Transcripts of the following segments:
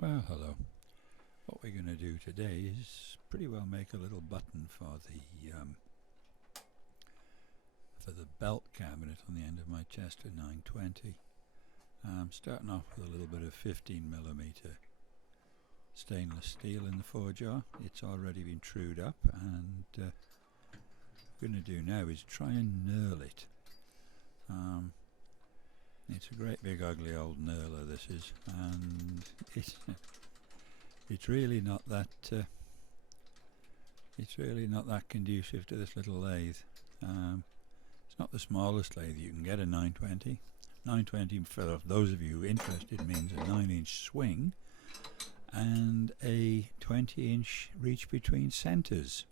Well, hello. What we're going to do today is pretty well make a little button for the belt cabinet on the end of my Chester 920. Starting off with a little bit of 15mm stainless steel in the forejaw. It's already been trued up, and what we're going to do now is try and knurl it. It's a great big ugly old knurler, this is, and it's really not that conducive to this little lathe. It's not the smallest lathe you can get, a 920. 920, for those of you interested, means a 9-inch swing and a 20-inch reach between centres.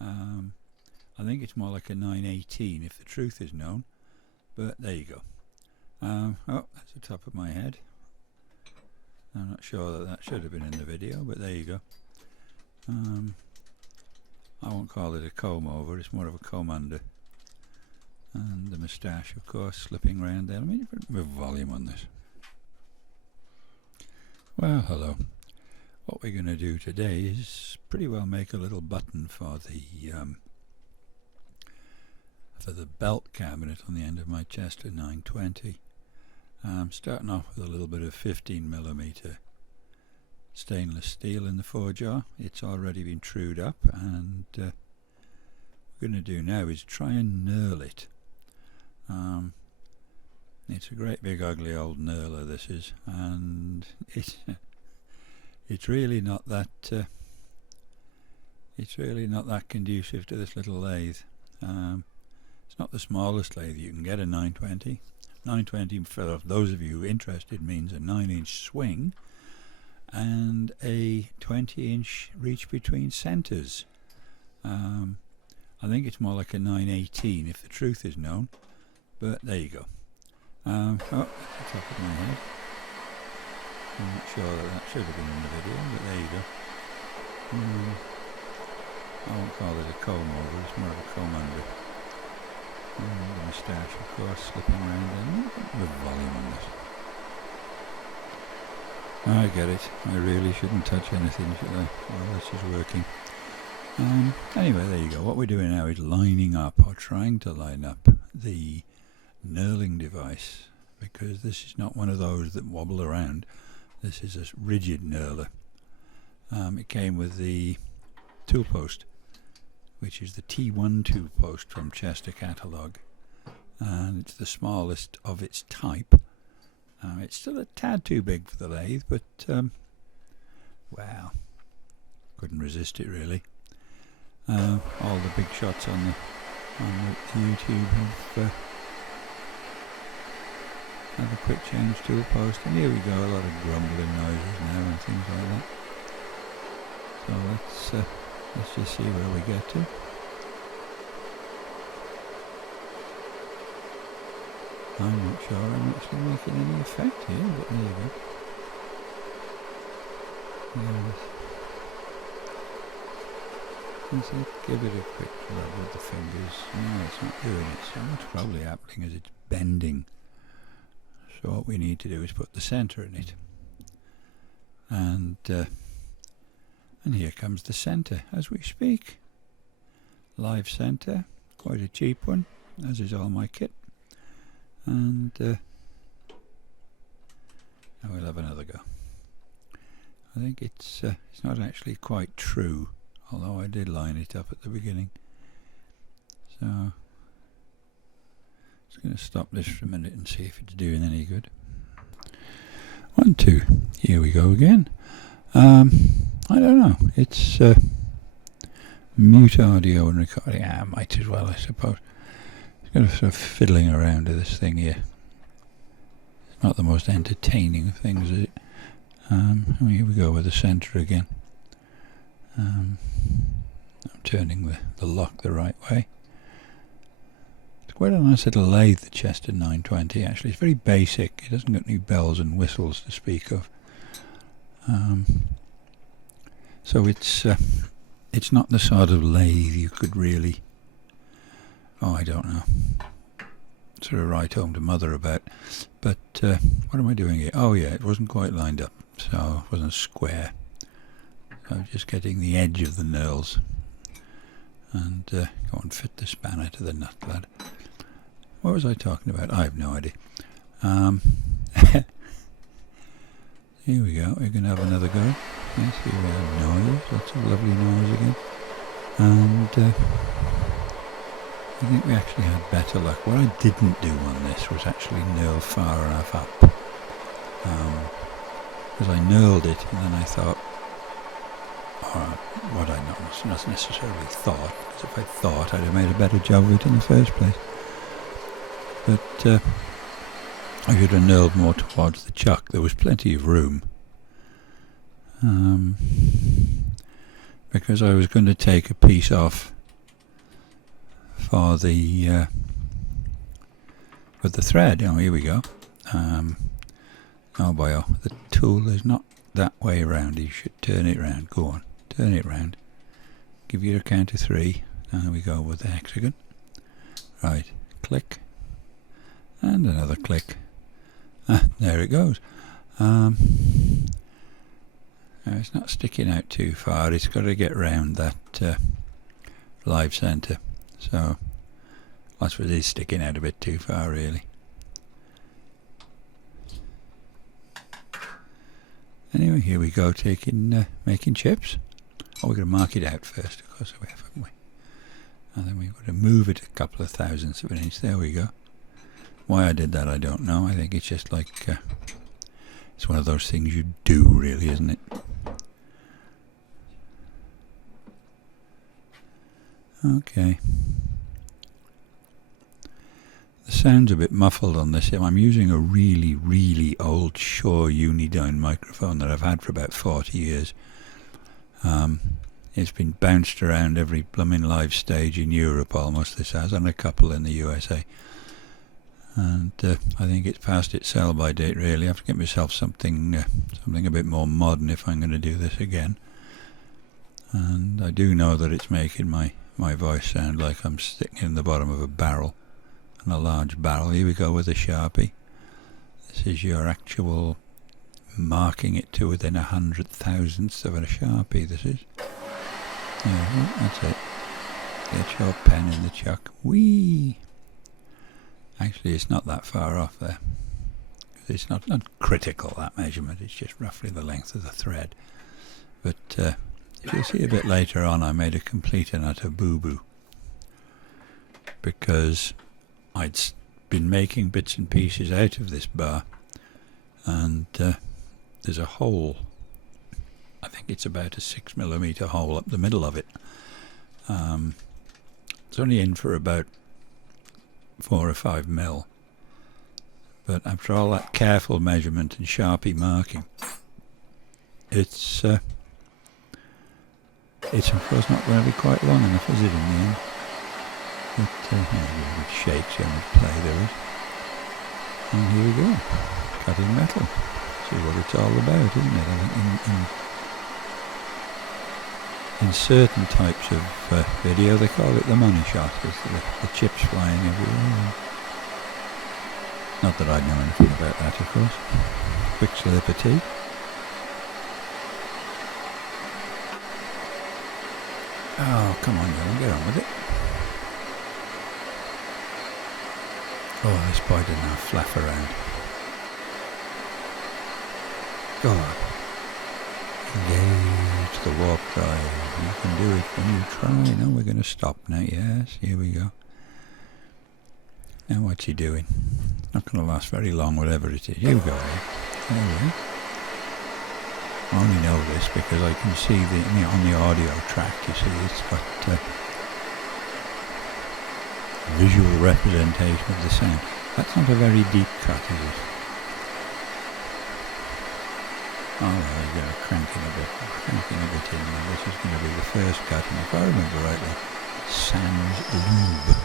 I think it's more like a 918 if the truth is known, but there you go. Oh, that's the top of my head. I'm not sure that should have been in the video, but there you go. I won't call it a comb over, it's more of a comb under. And the moustache, of course, slipping round there. Let me put a bit of volume on this. Well, hello. What we're going to do today is pretty well make a little button for the belt cabinet on the end of my Chester 920. Starting off with a little bit of 15mm stainless steel in the forejaw. It's already been trued up, and what we're going to do now is try and knurl it. It's a great big ugly old knurler, this is, and it's really not that conducive to this little lathe. It's not the smallest lathe you can get, a 920. 920, for those of you interested, means a 9-inch swing and a 20-inch reach between centres. I think it's more like a 918 if the truth is known, but there you go. Oh, that's the top of my head. I'm not sure that should have been in the video, but there you go. I won't call it a comb over, it's more of a comb under. And the moustache, of course, slipping around there. With volume on this. I get it. I really shouldn't touch anything, should I? Well, this is working. Anyway, there you go. What we're doing now is lining up, or trying to line up, the knurling device, because this is not one of those that wobble around. This is a rigid knurler. It came with the tool post, which is the T1 tool post from Chester catalogue, and it's the smallest of its type. It's still a tad too big for the lathe, but wow, couldn't resist it really. All the big shots on the YouTube have a quick change tool post, and here we go, a lot of grumbling noises now and things like that. So let's just see where we get to. I'm not sure I'm actually making any effect here, but there you go. Yes. Give it a quick rub with the fingers. No, it's not doing it. So what's probably happening is it's bending. So what we need to do is put the centre in it. And here comes the centre as we speak. Live centre, quite a cheap one, as is all my kit. And now we'll have another go. I think it's not actually quite true, although I did line it up at the beginning. So just going to stop this for a minute and see if it's doing any good. 1, 2. Here we go again. I don't know. It's mute audio and recording. I might as well, I suppose. It's kind of sort of fiddling around with this thing here. It's not the most entertaining of things, is it? Here we go with the centre again. I'm turning the lock the right way. It's quite a nice little lathe, the Chester 920, actually. It's very basic. It hasn't got any bells and whistles to speak of. So it's not the sort of lathe you could really, I don't know, sort of write home to mother about. But what am I doing here? Oh yeah, it wasn't quite lined up. so it wasn't square. So just getting the edge of the knurls, and go and fit the spanner to the nut, lad. What was I talking about? I have no idea. Here we go. We're going to have another go. Yes, here we have noise. Lots of lovely noise again. And I think we actually had better luck. What I didn't do on this was actually knurl far enough up. Because I knurled it and then I thought, what I not necessarily thought, because if I thought I'd have made a better job of it in the first place. But I should have knurled more towards the chuck. There was plenty of room. Because I was going to take a piece off for the thread. Oh, here we go. Oh boy, the tool is not that way around. You should turn it round. Go on, turn it round. Give you a count of 3. There we go with the hexagon. Right, click. And another click. There it goes. It's not sticking out too far. It's got to get round that live centre. So that's what it is, sticking out a bit too far, really. Anyway, here we go, making chips. Oh, we're going to mark it out first, of course we have, haven't we? And then we've got to move it a couple of thousandths of an inch. There we go. Why I did that, I don't know. I think it's just like, it's one of those things you do, really, isn't it? Okay. The sound's a bit muffled on this. I'm using a really, really old Shure Unidyne microphone that I've had for about 40 years. It's been bounced around every blooming live stage in Europe almost, this has, and a couple in the USA. And I think it's past its sell-by date, really. I have to get myself something a bit more modern if I'm going to do this again. And I do know that it's making my voice sound like I'm sticking in the bottom of a barrel, and a large barrel. Here we go with a Sharpie. This is your actual marking it to within 100,000ths of a Sharpie, this is. Yeah, that's it. Get your pen in the chuck. Whee! Actually, it's not that far off there. It's not critical, that measurement. It's just roughly the length of the thread. But if you'll see a bit later on, I made a complete and utter boo-boo. Because I'd been making bits and pieces out of this bar. And there's a hole. I think it's about a 6mm hole up the middle of it. It's only in for about 4 or 5 mil, but after all that careful measurement and Sharpie marking, it's of course not going to be quite long enough, is it, in the end? But it shakes how much play there is. And here we go, cutting metal. See what it's all about, isn't it? I think in certain types of video, they call it the money shot, with the chips flying everywhere. Not that I know anything about that, of course. Quick slip of tea. Oh, come on, Dylan, get on with it. Oh, this boy didn't have flaff around. Go on. Engage the warp drive. You can do it when you try. No, we're going to stop now. Yes, here we go. Now what's he doing? Not going to last very long, whatever it is. Here we go. There we go. I only know this because I can see on the audio track, you see, it's got visual representation of the sound. That's not a very deep cut, is it? Oh, we're going to cranking a bit in now. This is going to be the first cut, and if I remember rightly, sans lube.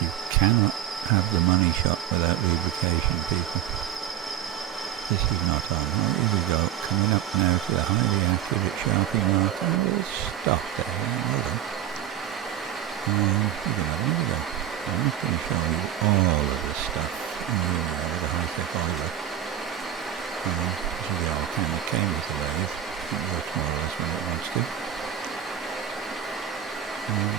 You cannot have the money shot without lubrication, people. This is not on. Right, here we go, coming up now to the highly accurate Sharpie mark, and we'll stop there. Hold on. We're going to have another go. I'm just going to show you all of this stuff. With a high-tech oiler. This is the old can that came with the lathe. It works more or less when it wants to. And,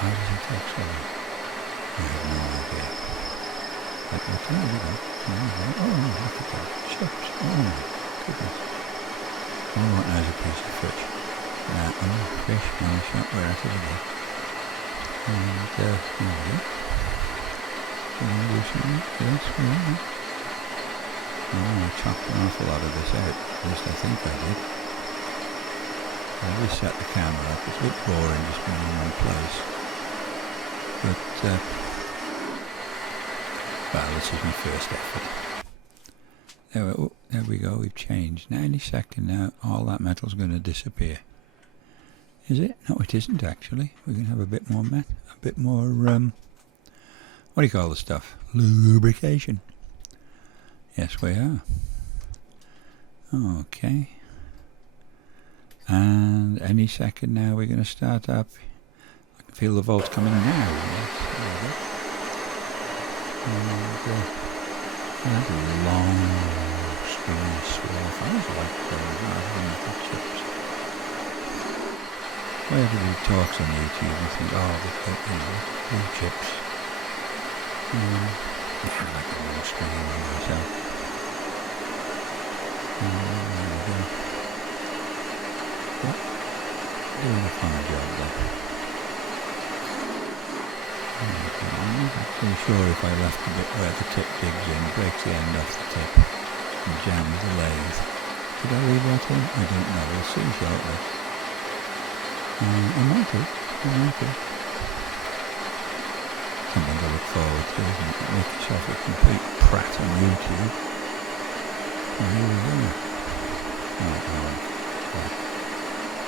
how does it take so long? I have no idea. But look at that. Oh, look at that. Chips. Oh my goodness. All I want now is a piece of fish. Fish. No, it's not where I thought it was. And there we go. Can I do something? Yes, yeah. I chopped an awful lot of this out. At least I think I did. I just set the camera up. It's a bit boring just being in one place. But, well, this is my first effort. There we go, we've changed. Now, any second now, all that metal's going to disappear. Is it? No, it isn't actually. We're going to have a bit more what do you call the stuff? Lubrication. Yes, we are. Okay. And any second now we're going to start up. I can feel the volts coming now. Yes, there we go. And that long skinny swath. I was like those rather than the chips. Whenever he talks on YouTube, I think, oh, the blue chips. Yeah, I like the long stringy one myself. There we go. Yep. Doing a fine job there. I'm not too sure if I left the bit where the tip digs in, breaks the end off the tip, and jams the lathe. Did I leave that in? I don't know, we'll see shortly. I might do. Something to look forward to, isn't it? Make yourself a complete prat on YouTube. And here we go.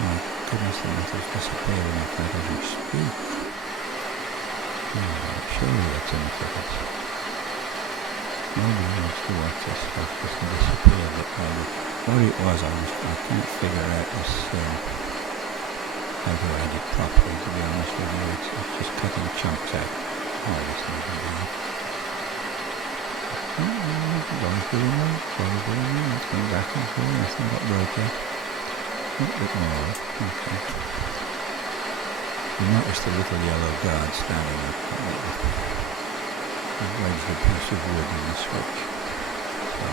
My goodness, the metal's disappearing if I don't speak. Surely that's enough of it. Nobody wants to watch this stuff just disappear bit by bit. What it was, I can't figure out this, how to edit properly, to be honest with you. It's just cutting chunks out. Oh, this needs to be. Going doing well. It's going back and forth. Nothing got broke yet. A bit more. Okay. You notice the little yellow guard standing up. I've wedged a piece of wood in the switch. So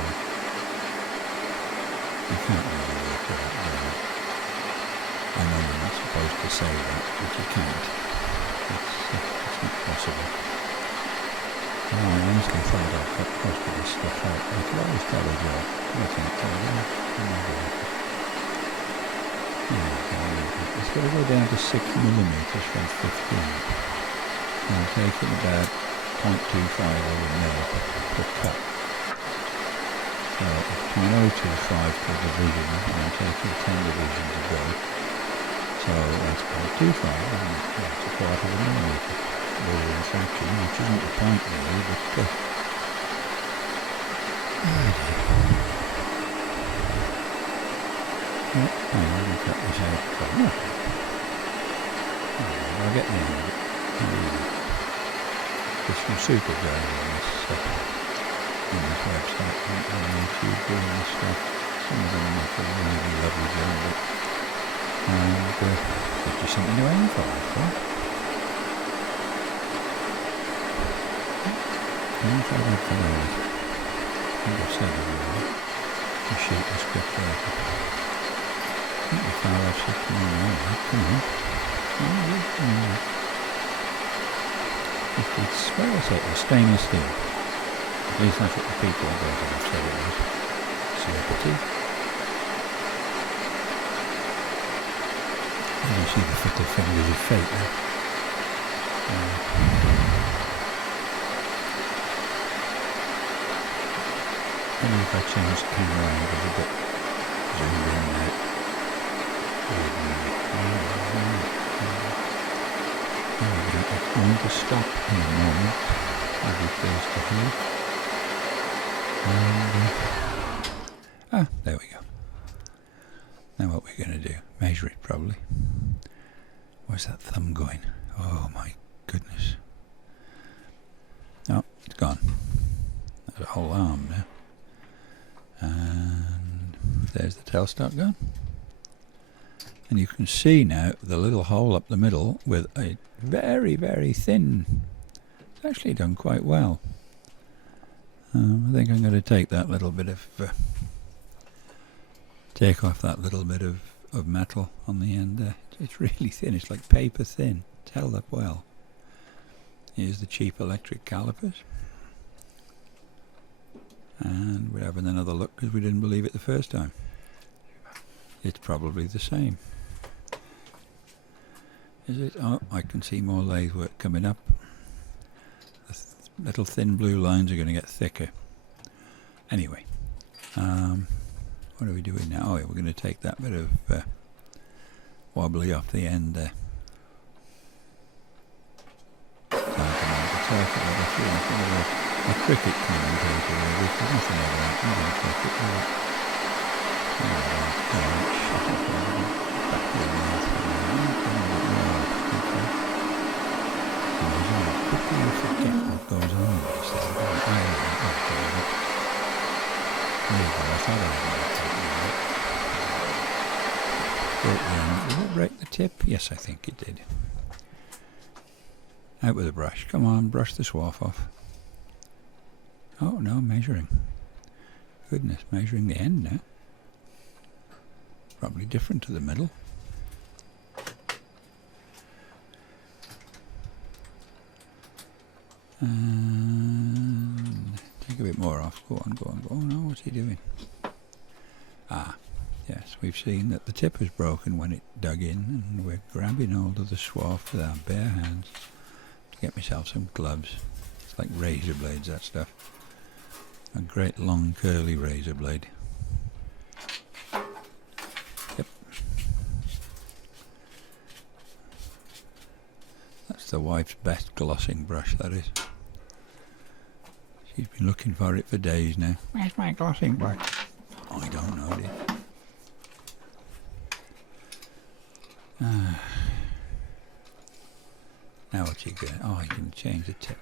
you can't really work it out there. I know you're not supposed to say that, but you can't. It's not possible. I honestly thought I'd got most of this stuff out. I could always tell a job. I can't tell you. It's got to go down to 6mm from 15. And I'm taking about 0.25 of a mil per cut. So it's 0.025 per division, and I'm taking 10 divisions a go. So that's 0.25, and that's a quarter of a millimetre. Lower in fraction, which isn't the point really, but I'm going to cut this out from I'll get the end of it. There's some super guys on this website on YouTube doing this stuff. Some of them make a really lovely job of it. And gives you something to aim for, I thought. I'm trying to find it. I think I've said it already. The sheet was quick there. I think the file I've set to me now, come on. It's, what was it? Stainless steel. At least that's what the people I got have said it was. Celebrity. And you see the fickle fingers of fate there. Maybe if I change the camera angle a bit, zoom in out. It's going to stop in a moment. I'll be close to here. And, there we go. Now what we're going to do, measure it probably. Where's that thumb going? Oh my goodness. Oh, it's gone. whole arm now. And there's the tailstock gun. And you can see now the little hole up the middle with a very, very thin. It's actually done quite well. I think I'm going to take that little bit of take off that little bit of metal on the end there. It's really thin. It's like paper thin. It's held up well. Here's the cheap electric calipers. And we're having another look because we didn't believe it the first time. It's probably the same. Is it? Oh, I can see more lathe work coming up. The little thin blue lines are going to get thicker. Anyway, what are we doing now? Oh yeah, we're going to take that bit of wobbly off the end there. A cricket commentator, there's nothing ever happened in cricket. Forget what goes on with this thing. There you go, I thought I had it. Did it break the tip? Yes, I think it did. Out with the brush. Come on, brush the swarf off. Oh no, measuring. Goodness, measuring the end now. Probably different to the middle. And take a bit more off. Go on, go on, go on. Oh no, what's he doing? Ah, yes, we've seen that the tip was broken when it dug in, and we're grabbing hold of the swarf with our bare hands to get myself some gloves. It's like razor blades, that stuff. A great long curly razor blade. Yep. That's the wife's best glossing brush, that is. She's been looking for it for days now. Where's my glossing brush? I don't know, dear. Now what's he going to... Oh, he can change the tip.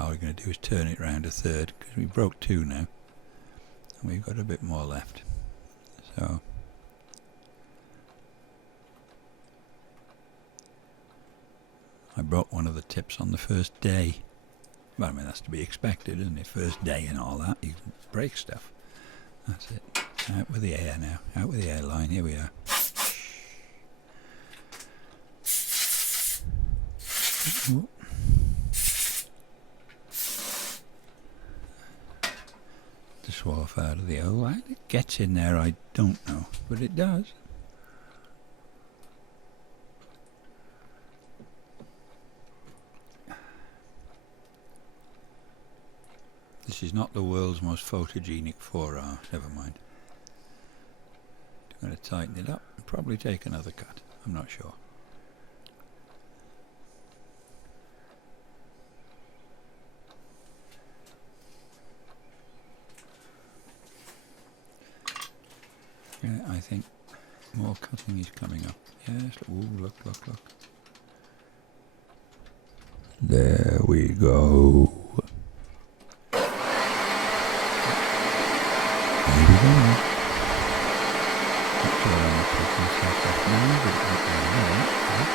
All we're going to do is turn it round a third because we broke two now and we've got a bit more left. So I broke one of the tips on the first day. Well, I mean, that's to be expected, isn't it? First day and all that, you break stuff. That's it. Out with the air now. Out with the airline. Here we are. Ooh. Swarf out of the hole. How it gets in there, I don't know, but it does. This is not the world's most photogenic forearm. Never mind. I'm going to tighten it up and probably take another cut. I'm not sure. Yeah, I think more cutting is coming up. Yes, ooh, look, look, look. There we go. There we go. That's what I'm taking stuff off now, but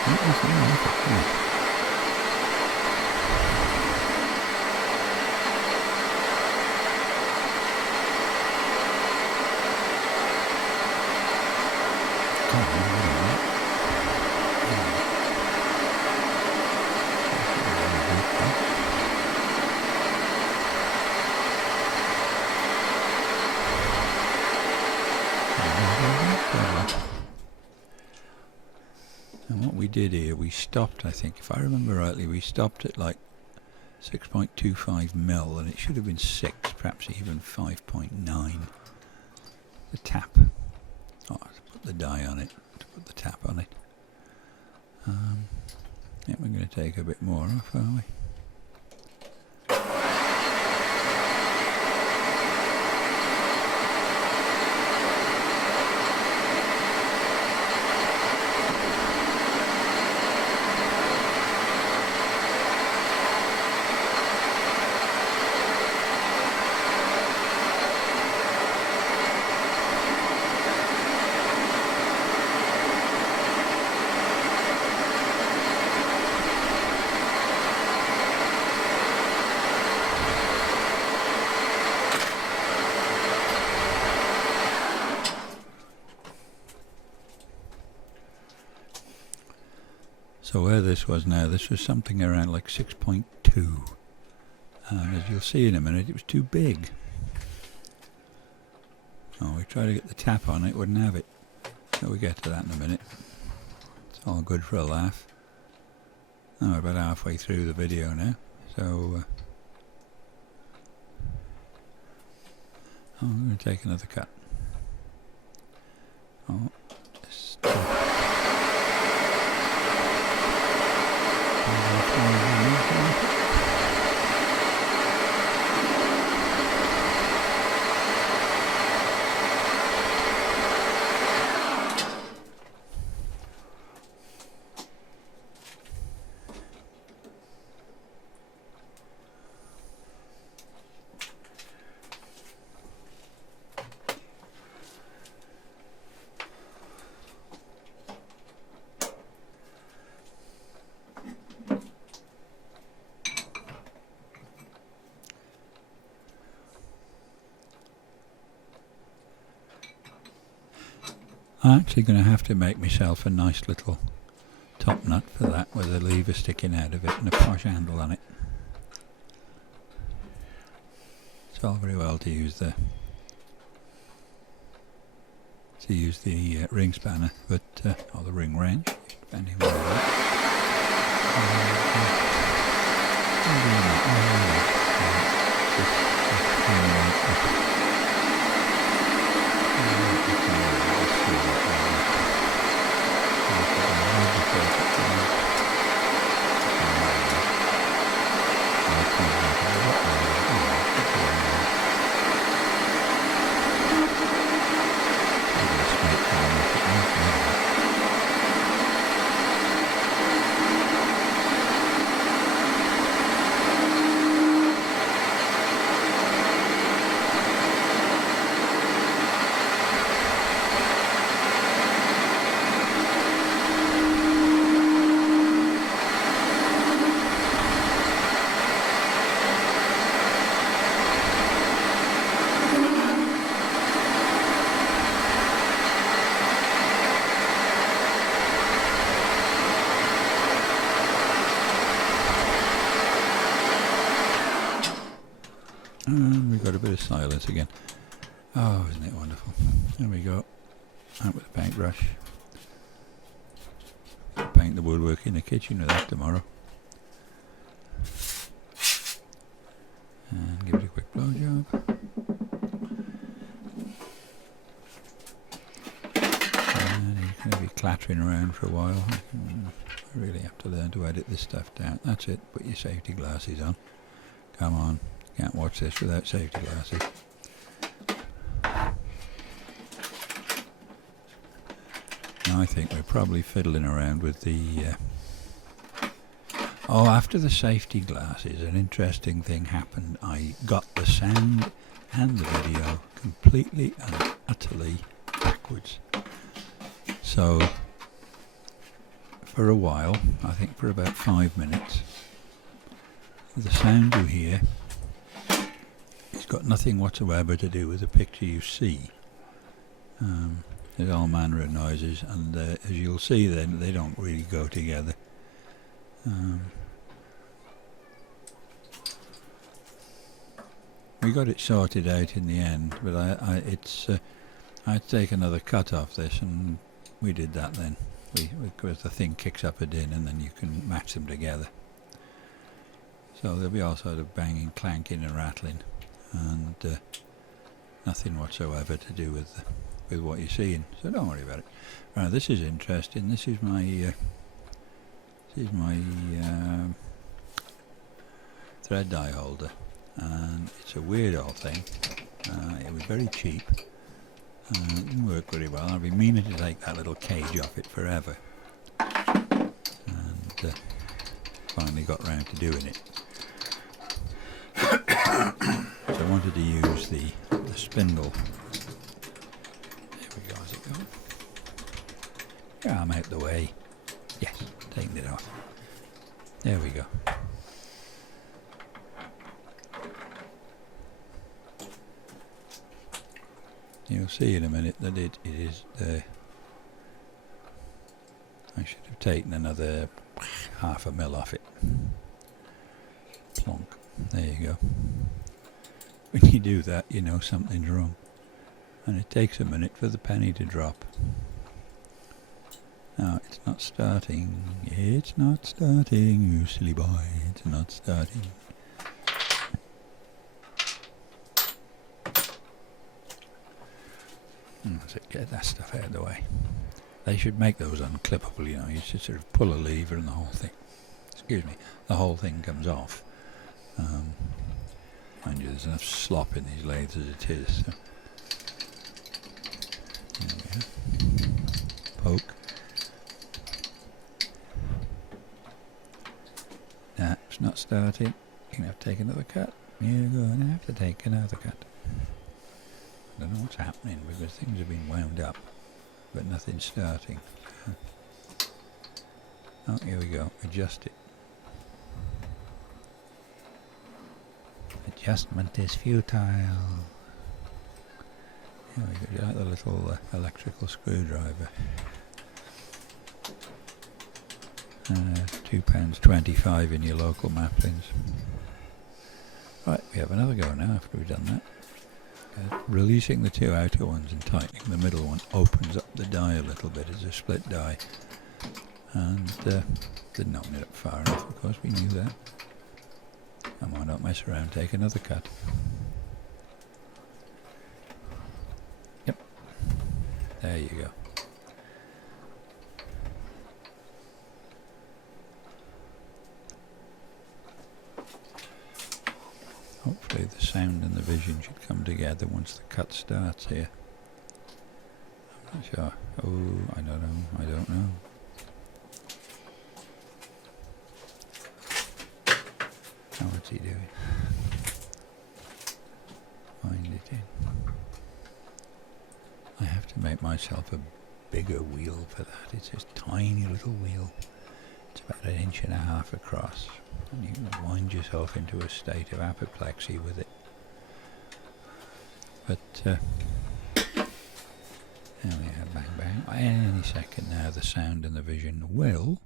that was enough. And what we did here, we stopped, I think, if I remember rightly, we stopped at like 6.25 mil, and it should have been 6, perhaps even 5.9. The tap. Oh, to put the die on it, to put the tap on it. Yeah, we're going to take a bit more off, are we? So where this was now, this was something around like 6.2, and as you'll see in a minute, it was too big. Oh, we tried to get the tap on it, wouldn't have it. So we'll get to that in a minute. It's all good for a laugh. Oh, we're about halfway through the video now, so I'm going to take another cut. Oh, just, I'm actually going to have to make myself a nice little top nut for that with a lever sticking out of it and a posh handle on it. It's all very well to use the ring spanner, but or the ring wrench, depending on what and we've got a bit of silence again. Oh, isn't it wonderful? There we go. Out with the paintbrush. Paint the woodwork in the kitchen with that tomorrow. And give it a quick blow job. And he's going to be clattering around for a while. I really have to learn to edit this stuff down. That's it. Put your safety glasses on. Come on. Can't watch this without safety glasses. Now I think we're probably fiddling around with the... Oh, after the safety glasses, an interesting thing happened. I got the sound and the video completely and utterly backwards. So, for a while, I think for about 5 minutes, the sound you hear, it's got nothing whatsoever to do with the picture you see. There's all manner of noises, and as you'll see then, they don't really go together. We got it sorted out in the end, but I had to take another cut off this, and we did that then. Because the thing kicks up a din, and then you can match them together. So there'll be all sort of banging, clanking, and rattling, and nothing whatsoever to do with what you're seeing. So don't worry about it. Right, this is interesting. This is my thread die holder, and it's a weird old thing. It was very cheap. It didn't work very well. I've been meaning to take that little cage off it forever, and finally got round to doing it. So I wanted to use the spindle. There we go. How's it going? Yeah, I'm out the way. Yes, taking it off. There we go. You'll see in a minute that it is I should have taken another half a mil off it. Plonk. There you go. When you do that, you know something's wrong. And it takes a minute for the penny to drop. No, it's not starting. It's not starting, you silly boy. It's not starting. So get that stuff out of the way. They should make those unclippable, you know. You should sort of pull a lever and the whole thing, excuse me, the whole thing comes off. Mind you, there's enough slop in these lathes as it is. So. There we go. Poke. Nah, it's not starting. You're going to have to take another cut. You're going to have to take another cut. I don't know what's happening because things have been wound up, but nothing's starting. Oh, here we go. Adjust it. Adjustment is futile. Here we go. You like the little electrical screwdriver. £2.25 in your local Maplins. Right, we have another go now after we've done that. Releasing the two outer ones and tightening the middle one opens up the die a little bit as a split die. And didn't open it up far enough, of course, we knew that. And why not mess around, take another cut. Yep. There you go. Hopefully the sound and the vision should come together once the cut starts here. I'm not sure. Oh, I don't know. I don't know. Oh, what's he doing? Find it in. I have to make myself a bigger wheel for that. It's this tiny little wheel. It's about 1.5 inches across. And you can wind yourself into a state of apoplexy with it. But, there we are, bang bang. Any second now the sound and the vision will...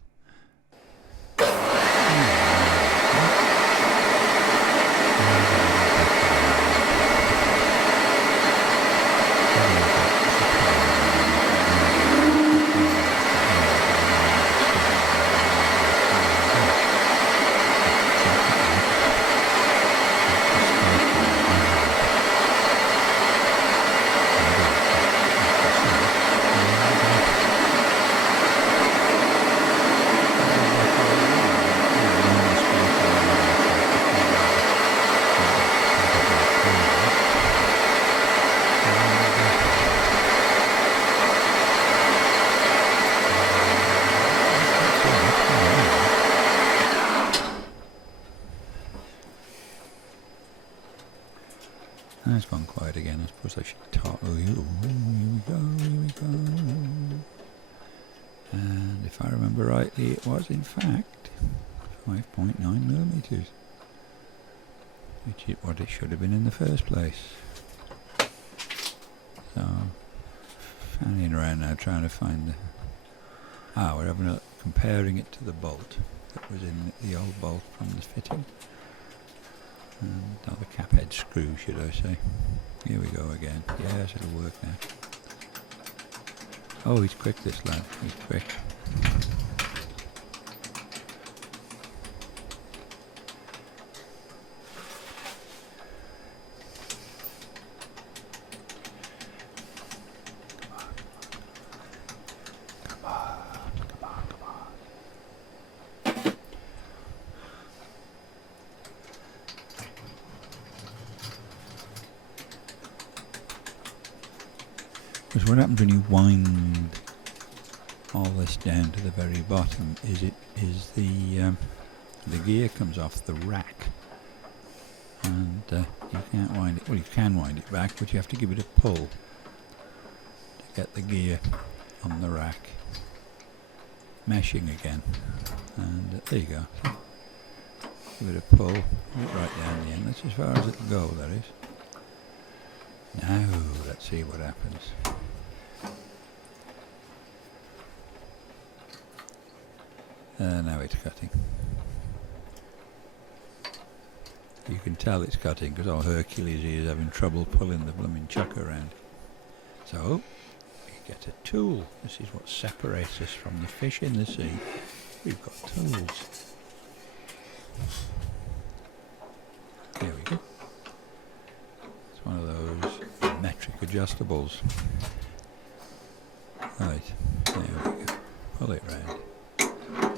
That's gone quiet again. I suppose I should talk. Oh, here we go, here we go. And if I remember rightly, it was in fact 5.9 millimeters, which is what it should have been in the first place. So, fanning around now trying to find the... we're having a comparing it to the bolt that was in the old bolt from the fitting. And the cap head screw, should I say. Here we go again. Yes, it'll work now. Oh, he's quick, this lad. He's quick. Because what happens when you wind all this down to the very bottom is the gear comes off the rack, and you can't wind it. Well, you can wind it back, but you have to give it a pull to get the gear on the rack meshing again. And there you go. Give it a pull, right down the end. That's as far as it'll go. That is. Now let's see what happens. Now it's cutting. You can tell it's cutting because our Hercules is having trouble pulling the blooming chuck around. So, you get a tool. This is what separates us from the fish in the sea. We've got tools. There we go. It's one of those metric adjustables. Right, there we go. Pull it round.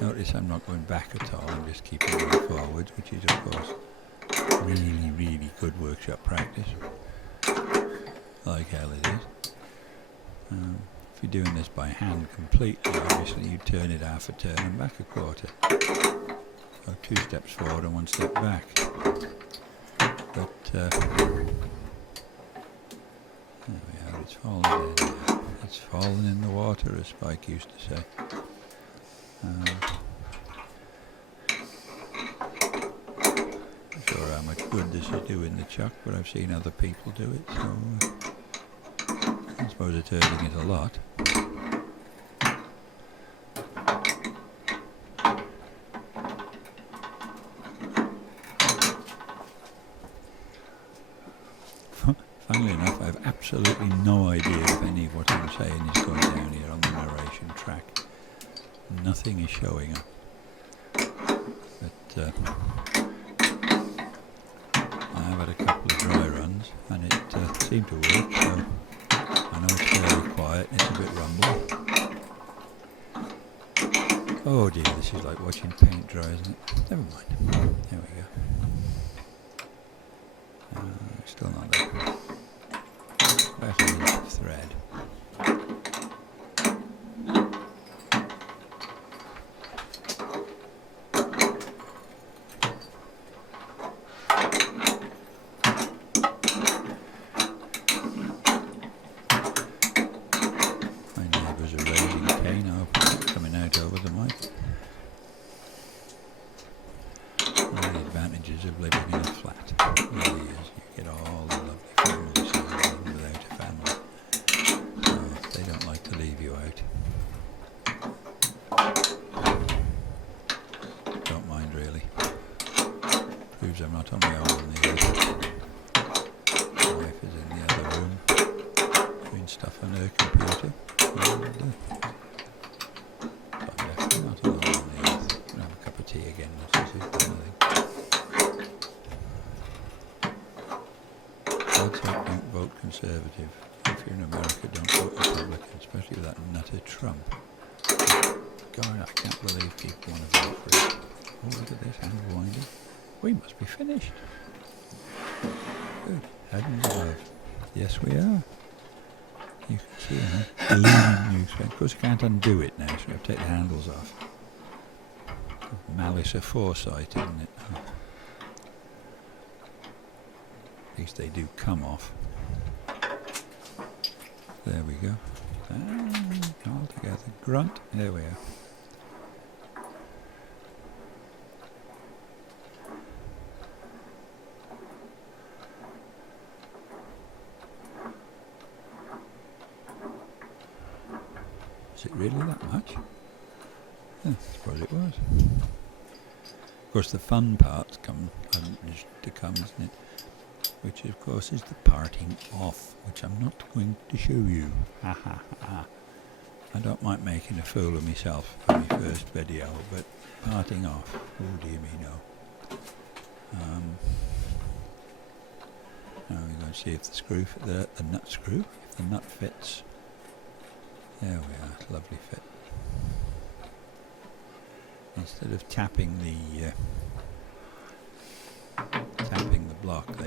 Notice I'm not going back at all, I'm just keeping going forwards, which is of course really, really good workshop practice. Like hell it is. If you're doing this by hand completely, obviously you turn it half a turn and back a quarter. So 2 steps forward and 1 step back. But there we are, it's falling in. It's fallen in the water, as Spike used to say. Not sure how much good this is doing the chuck, but I've seen other people do it, so I suppose it's hurting it a lot. Funnily enough, I have absolutely no idea if any of what I'm saying is going down here on the narration track. Nothing is showing up. But I have had a couple of dry runs and it seemed to work, so I know it's fairly quiet, it's a bit rumbly. Oh dear, this is like watching paint dry, isn't it? Never mind. There we go. Still not there. About an inch of thread. My neighbours are raising Cain. I hope it's coming out over the mic. One of the advantages of living in a flat really is you get all the lovely family sounds even without a family. So they don't like to leave you out. Don't mind really. Proves I'm not on my own in the earth. My wife is in the other room doing stuff on her computer. And, I'm definitely not alone on the earth. I'm gonna have a cup of tea again. This is it, I think. God's sake, don't vote Conservative. If you're in America, don't vote Republican, especially with that nutter Trump. God, I can't believe people want to vote for it. Oh, look at this, hand winding. We must be finished. Good heavens above. Yes, we are. You can see a gleaming new thread. Of course, I can't undo it now, so I have to take the handles off. Malice aforesight, isn't it? Oh. At least they do come off. There we go. And all together. Grunt. There we are. Is it really that much? Yeah, I suppose it was. Of course, the fun part is to come, isn't it? Which, of course, is the parting off, which I'm not going to show you. Ha ha ha. I don't mind making a fool of myself for my first video, but parting off, oh dear me, no. Now we're going to see if the nut screw, if the nut fits. There we are, lovely fit. Instead of tapping the block, they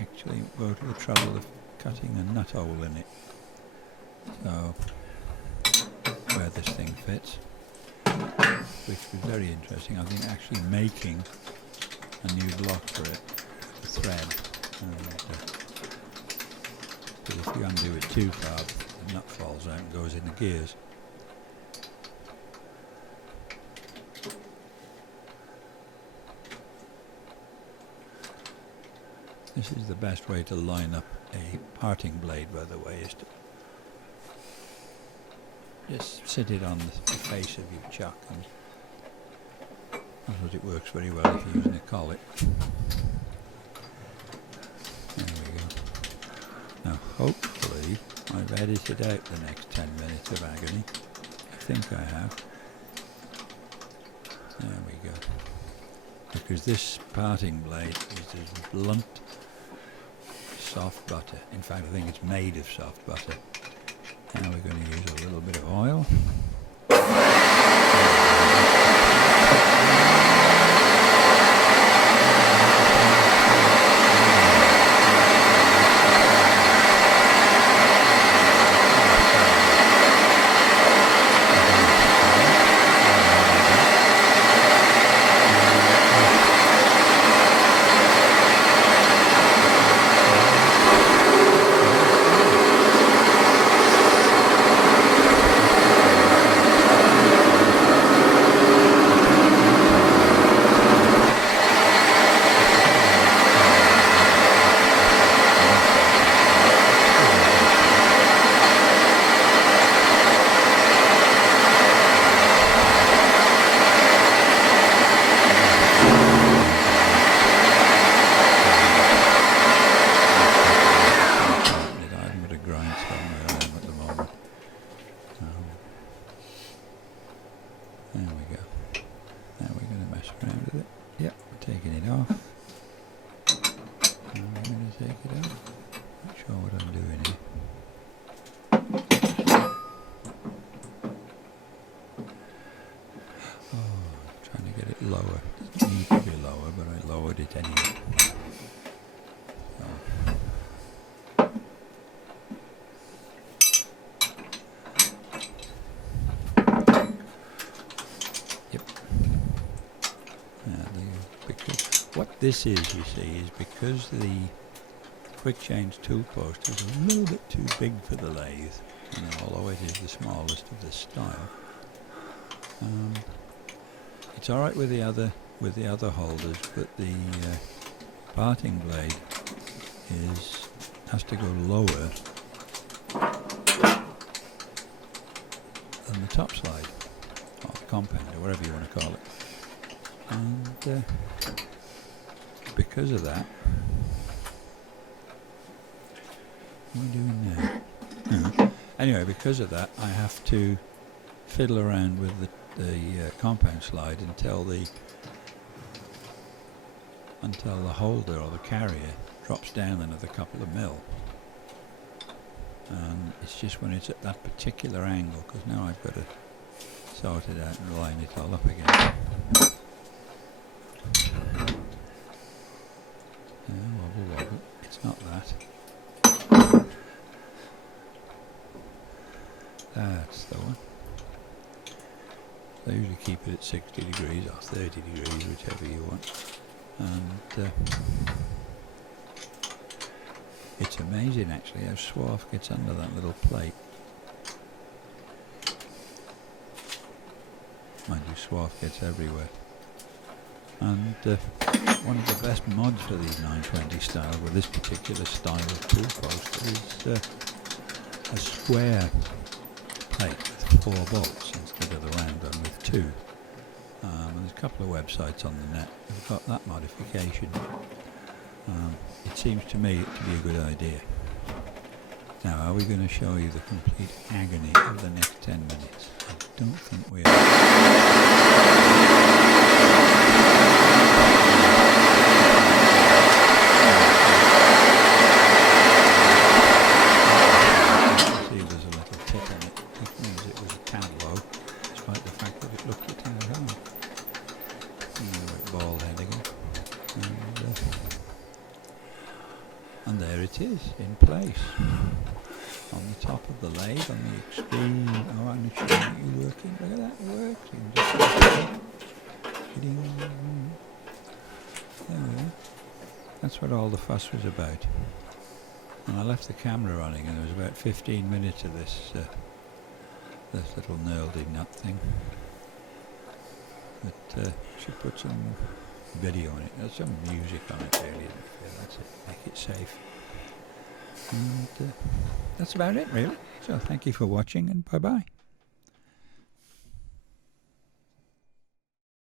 actually go to the trouble of cutting a nut hole in it. So, where this thing fits, which was very interesting. I think actually making a new block for it, the thread. Because if you undo it too far, the nut falls out and goes in the gears. This is the best way to line up a parting blade, by the way, is to just sit it on the face of your chuck and Because it works very well if you're using a collet. There we go. Now hopefully I've edited out the next 10 minutes of agony. I think I have. There we go. Because this parting blade is as blunt as soft butter. In fact, I think it's made of soft butter. Now we're going to use a little bit of oil. There we go. Now we're going to mess around with it. Yep, taking it off. Now I'm going to take it out. Not sure what I'm doing here. Oh, I'm trying to get it lower. It doesn't need to be lower, but I lowered it anyway. What this is, you see, is because the quick change tool post is a little bit too big for the lathe, although it is the smallest of this style. It's alright with the other holders, but the parting blade has to go lower than the top slide, or the compound, or whatever you want to call it. And because of that, what am I doing now? Anyway, because of that, I have to fiddle around with the compound slide until the holder or the carrier drops down another couple of mil. And it's just when it's at that particular angle, because now I've got to sort it out and line it all up again. Wobble wobble, it's not that. That's the one. I usually keep it at 60 degrees or 30 degrees, whichever you want. And it's amazing actually how swarf gets under that little plate. Mind you, swarf gets everywhere. And one of the best mods for these 920 style with this particular style of tool post is a square plate with 4 bolts instead of the round one with 2. And there's a couple of websites on the net that have got that modification. It seems to me to be a good idea. Now, are we going to show you the complete agony of the next 10 minutes? I don't think we are. And there it is, in place, on the top of the lathe, on the extreme. Oh, I'm not sure that you're working. Look at that, it works. You can just there we are. That's what all the fuss was about. And I left the camera running, and there was about 15 minutes of this little knurled nut thing. But should put some video on it. There's some music on it really. That's it. Make it safe. And that's about it really. So thank you for watching, and bye bye.